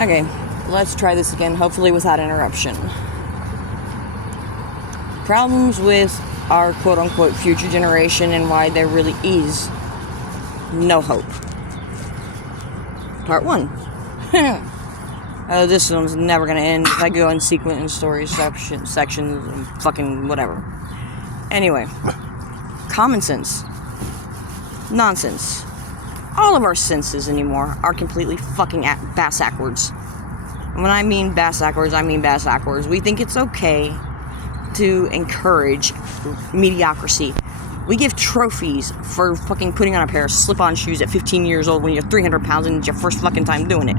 Okay, let's try this again, hopefully without interruption. Problems with our quote-unquote future generation and why there really is no hope. Part 1. Oh, this one's never gonna end. I go in sequence and story sections and fucking whatever. Anyway, common sense. Nonsense. All of our senses anymore are completely fucking bass-ackwards. And when I mean bass-ackwards, I mean bass-ackwards. We think it's okay to encourage mediocrity. We give trophies for fucking putting on a pair of slip-on shoes at 15 years old when you're 300 pounds and it's your first fucking time doing it.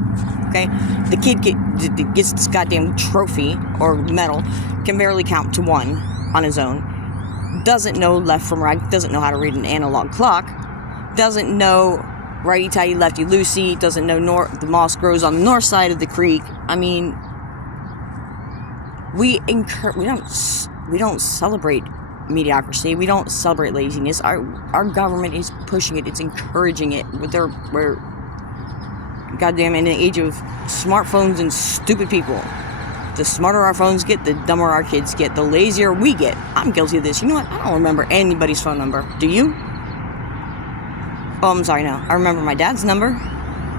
Okay? The kid gets this goddamn trophy or medal, can barely count to 1 on his own, doesn't know left from right, doesn't know how to read an analog clock, doesn't know righty-tighty, lefty-loosey, doesn't know the moss grows on the north side of the creek. I mean, we don't celebrate mediocrity. We don't celebrate laziness. Our government is pushing it. It's encouraging it. We're goddamn in an age of smartphones and stupid people. The smarter our phones get, the dumber our kids get, the lazier we get. I'm guilty of this. You know what? I don't remember anybody's phone number. Do you? Oh, I'm sorry, no. I remember my dad's number.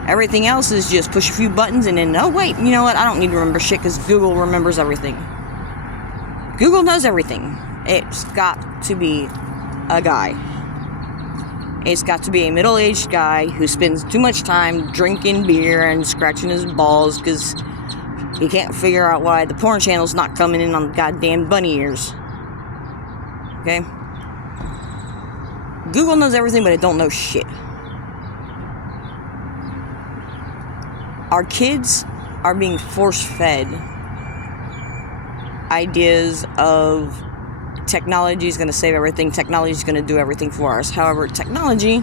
Everything else is just push a few buttons and then, oh wait, you know what? I don't need to remember shit because Google remembers everything. Google knows everything. It's got to be a guy. It's got to be a middle-aged guy who spends too much time drinking beer and scratching his balls because he can't figure out why the porn channel's not coming in on the goddamn bunny ears. Okay? Google knows everything, but it don't know shit. Our kids are being force-fed ideas of technology is going to save everything, technology is going to do everything for us. However, technology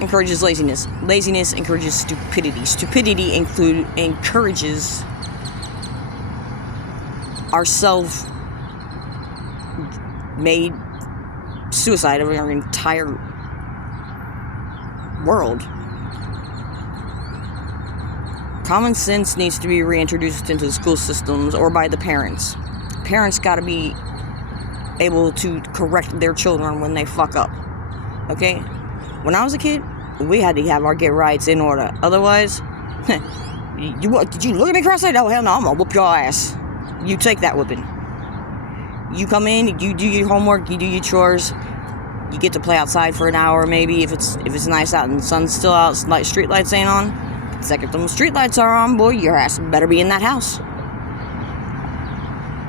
encourages laziness. Laziness encourages stupidity. Stupidity encourages our self-made suicide of our entire world. Common sense needs to be reintroduced into the school systems or by the parents. Parents got to be able to correct their children when they fuck up. Okay? When I was a kid, we had to have our get rights in order. Otherwise, did you look at me cross-eyed? Oh, hell no, I'm gonna whoop your ass. You take that whipping. You come in, you do your homework, you do your chores, you get to play outside for an hour maybe if it's nice out and the sun's still out, like street lights ain't on. The second them street lights are on, boy, your ass better be in that house.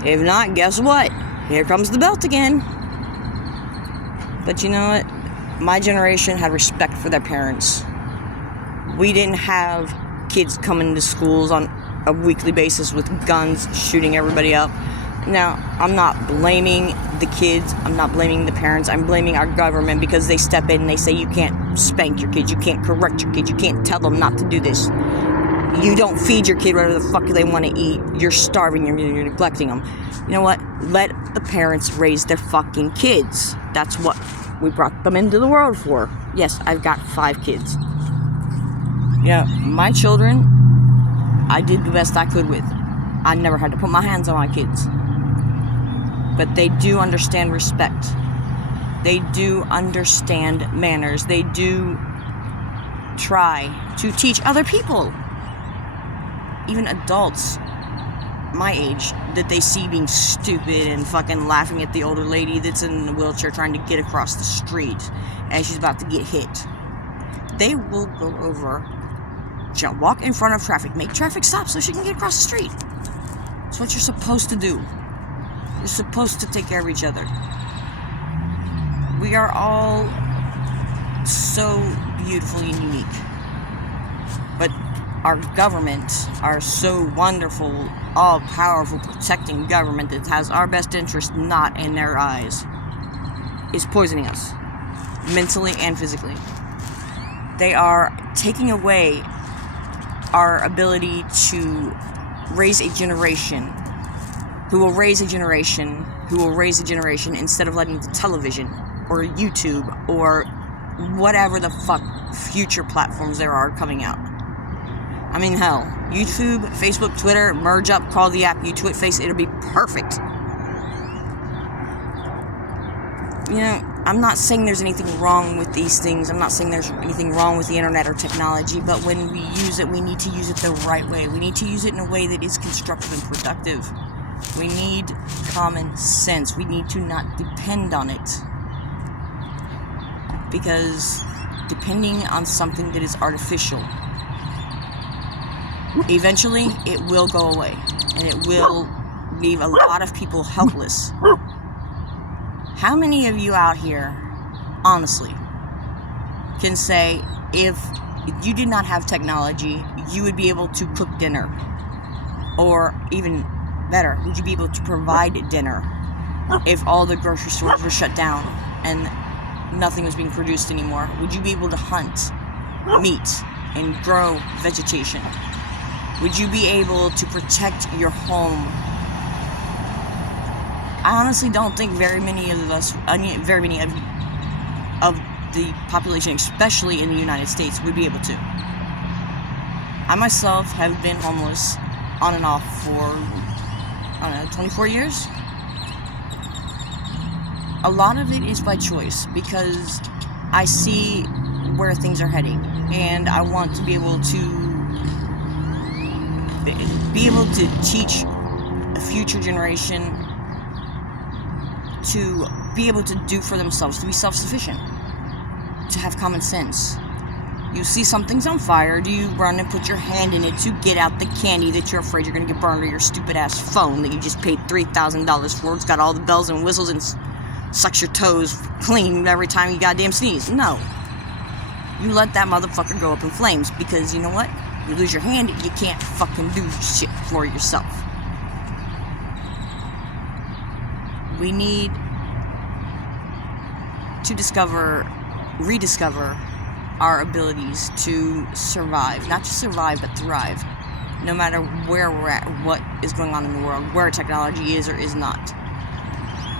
If not, guess what? Here comes the belt again. But you know what? My generation had respect for their parents. We didn't have kids coming to schools on a weekly basis with guns shooting everybody up. Now, I'm not blaming the kids, I'm not blaming the parents, I'm blaming our government because they step in and they say you can't spank your kids, you can't correct your kids, you can't tell them not to do this. You don't feed your kid whatever the fuck they want to eat, you're starving them, you're neglecting them. You know what? Let the parents raise their fucking kids. That's what we brought them into the world for. Yes, I've got 5 kids. You know, my children, I did the best I could with. I never had to put my hands on my kids. But they do understand respect. They do understand manners. They do try to teach other people, even adults my age, that they see being stupid and fucking laughing at the older lady that's in a wheelchair trying to get across the street and she's about to get hit. They will go over, walk in front of traffic, make traffic stop so she can get across the street. It's what you're supposed to do. You're supposed to take care of each other. We are all so beautiful and unique. But our government, our so wonderful, all-powerful, protecting government that has our best interest not in their eyes, is poisoning us, mentally and physically. They are taking away our ability to raise a generation who will raise a generation instead of letting the television or YouTube or whatever the fuck future platforms there are coming out. I mean, hell, YouTube, Facebook, Twitter, merge up, call the app YouTwitface, it'll be perfect. You know, I'm not saying there's anything wrong with these things. I'm not saying there's anything wrong with the internet or technology, but when we use it, we need to use it the right way. We need to use it in a way that is constructive and productive. We need common sense. We need to not depend on it. Because depending on something that is artificial, eventually it will go away. And it will leave a lot of people helpless. How many of you out here, honestly, can say if you did not have technology, you would be able to cook dinner? Or even better, would you be able to provide dinner if all the grocery stores were shut down and nothing was being produced anymore? Would you be able to hunt meat and grow vegetation? Would you be able to protect your home? I honestly don't think very many of the population, especially in the United States, would be able to. I myself have been homeless on and off for, 24 years. A lot of it is by choice because I see where things are heading, and I want to be able to teach a future generation to be able to do for themselves, to be self-sufficient, to have common sense. You see something's on fire, do you run and put your hand in it to get out the candy that you're afraid you're going to get burned, or your stupid ass phone that you just paid $3,000 for? It's got all the bells and whistles and sucks your toes clean every time you goddamn sneeze. No. You let that motherfucker go up in flames because, you know what? You lose your hand, you can't fucking do shit for yourself. We need to rediscover our abilities to survive. Not just survive, but thrive. No matter where we're at, what is going on in the world, where technology is or is not.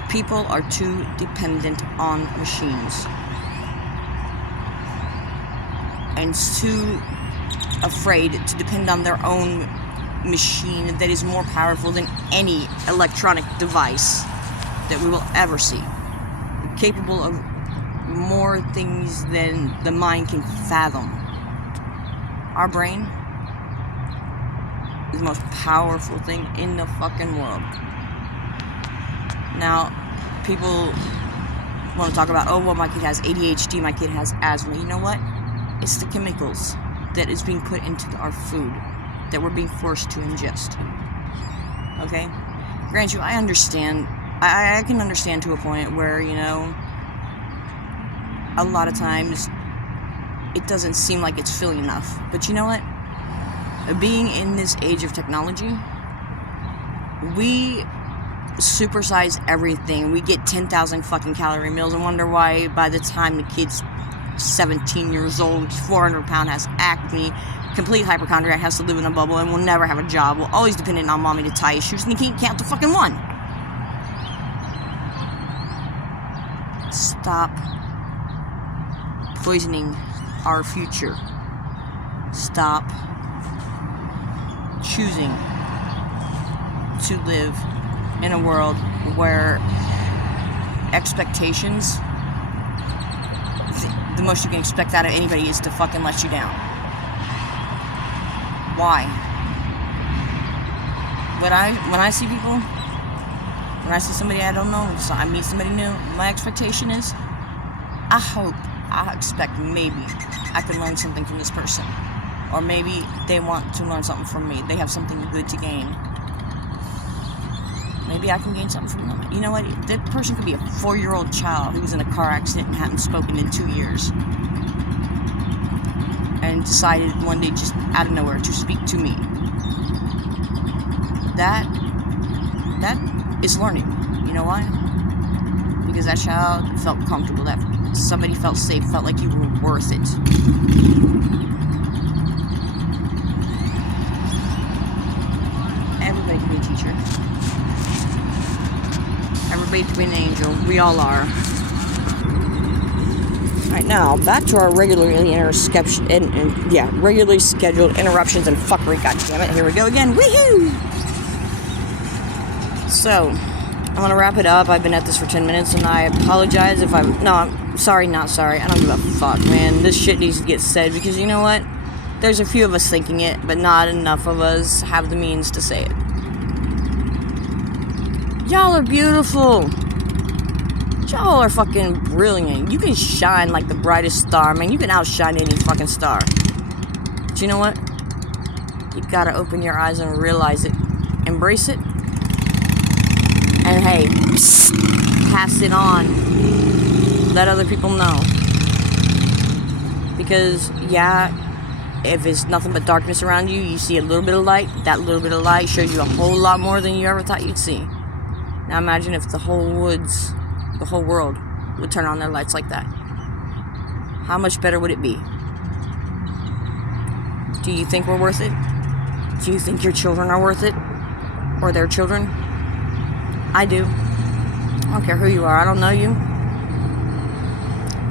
People are too dependent on machines. And too afraid to depend on their own machine that is more powerful than any electronic device that we will ever see, capable of more things than the mind can fathom. Our brain is the most powerful thing in the fucking world. Now, people want to talk about, oh, well, my kid has ADHD, my kid has asthma. You know what? It's the chemicals that is being put into our food that we're being forced to ingest. Okay? Grant you, I understand. I can understand to a point where, you know, a lot of times it doesn't seem like it's filling enough. But you know what? Being in this age of technology, we supersize everything. We get 10,000 fucking calorie meals and wonder why by the time the kid's 17 years old, 400 pound, has acne, complete hypochondriac, has to live in a bubble, and will never have a job, will always dependent on mommy to tie his shoes, and he can't count to fucking one. Stop poisoning our future. Stop choosing to live in a world where expectations, the most you can expect out of anybody is to fucking let you down. Why? When I see people, when I see somebody I don't know, so I meet somebody new, my expectation is, I expect maybe I can learn something from this person. Or maybe they want to learn something from me. They have something good to gain. Maybe I can gain something from them. You know what? That person could be a 4-year-old child who was in a car accident and hadn't spoken in 2 years. And decided one day just out of nowhere to speak to me. That is learning. You know why? Because that child felt comfortable. That somebody felt safe, felt like you were worth it. Everybody can be a teacher. Everybody can be an angel. We all are. Alright, now back to our regularly regularly scheduled interruptions and fuckery. God damn it, here we go again. Woohoo! So, I'm gonna wrap it up. I've been at this for 10 minutes, and I apologize if I'm sorry, not sorry. I don't give a fuck, man. This shit needs to get said, because you know what? There's a few of us thinking it, but not enough of us have the means to say it. Y'all are beautiful. Y'all are fucking brilliant. You can shine like the brightest star, man. You can outshine any fucking star. But you know what? You gotta open your eyes and realize it. Embrace it. And hey, pass it on. Let other people know. Because, yeah, if it's nothing but darkness around you, you see a little bit of light. That little bit of light shows you a whole lot more than you ever thought you'd see. Now imagine if the whole world would turn on their lights like that. How much better would it be? Do you think we're worth it? Do you think your children are worth it? Or their children? I do. I don't care who you are. I don't know you.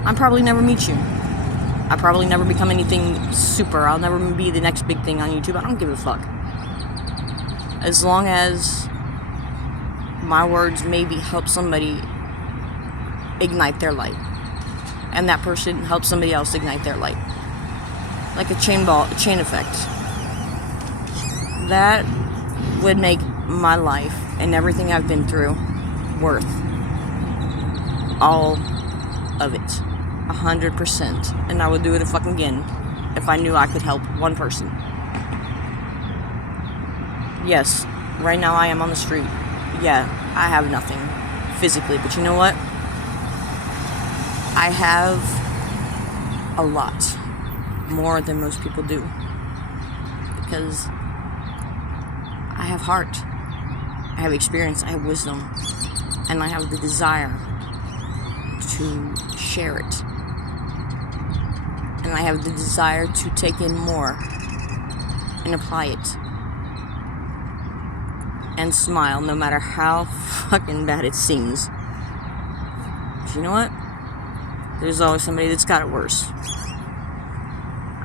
I'll probably never meet you. I'll probably never become anything super. I'll never be the next big thing on YouTube. I don't give a fuck. As long as my words maybe help somebody ignite their light, and that person helps somebody else ignite their light, like a chain effect. That would make my life and everything I've been through worth all of it, 100%. And I would do it fucking again if I knew I could help one person. Yes, right now I am on the street. Yeah, I have nothing physically, but you know what? I have a lot more than most people do, because I have heart, I have experience, I have wisdom, and I have the desire to share it, and I have the desire to take in more and apply it and smile no matter how fucking bad it seems. But you know what? There's always somebody that's got it worse.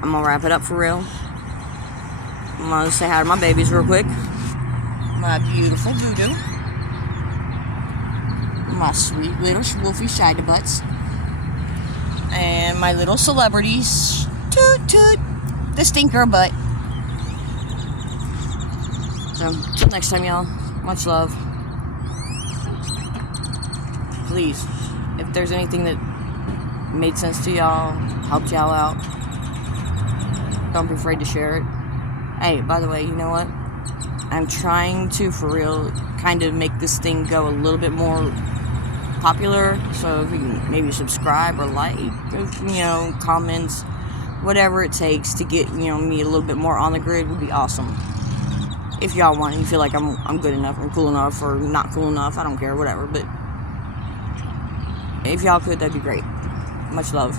I'm gonna wrap it up for real. I'm gonna say hi to my babies real quick. My beautiful doo-doo. My sweet little wolfy shiny butts. And my little celebrities. Toot toot. The stinker butt. So, till next time, y'all. Much love. Please, if there's anything that made sense to y'all, helped y'all out, don't be afraid to share it. Hey, by the way, you know what? I'm trying to, for real, kind of make this thing go a little bit more popular. So if you can maybe subscribe or like, comments, whatever it takes to get, me a little bit more on the grid would be awesome. If y'all want and you feel like I'm good enough or cool enough or not cool enough, I don't care, whatever. But if y'all could, that'd be great. Much love.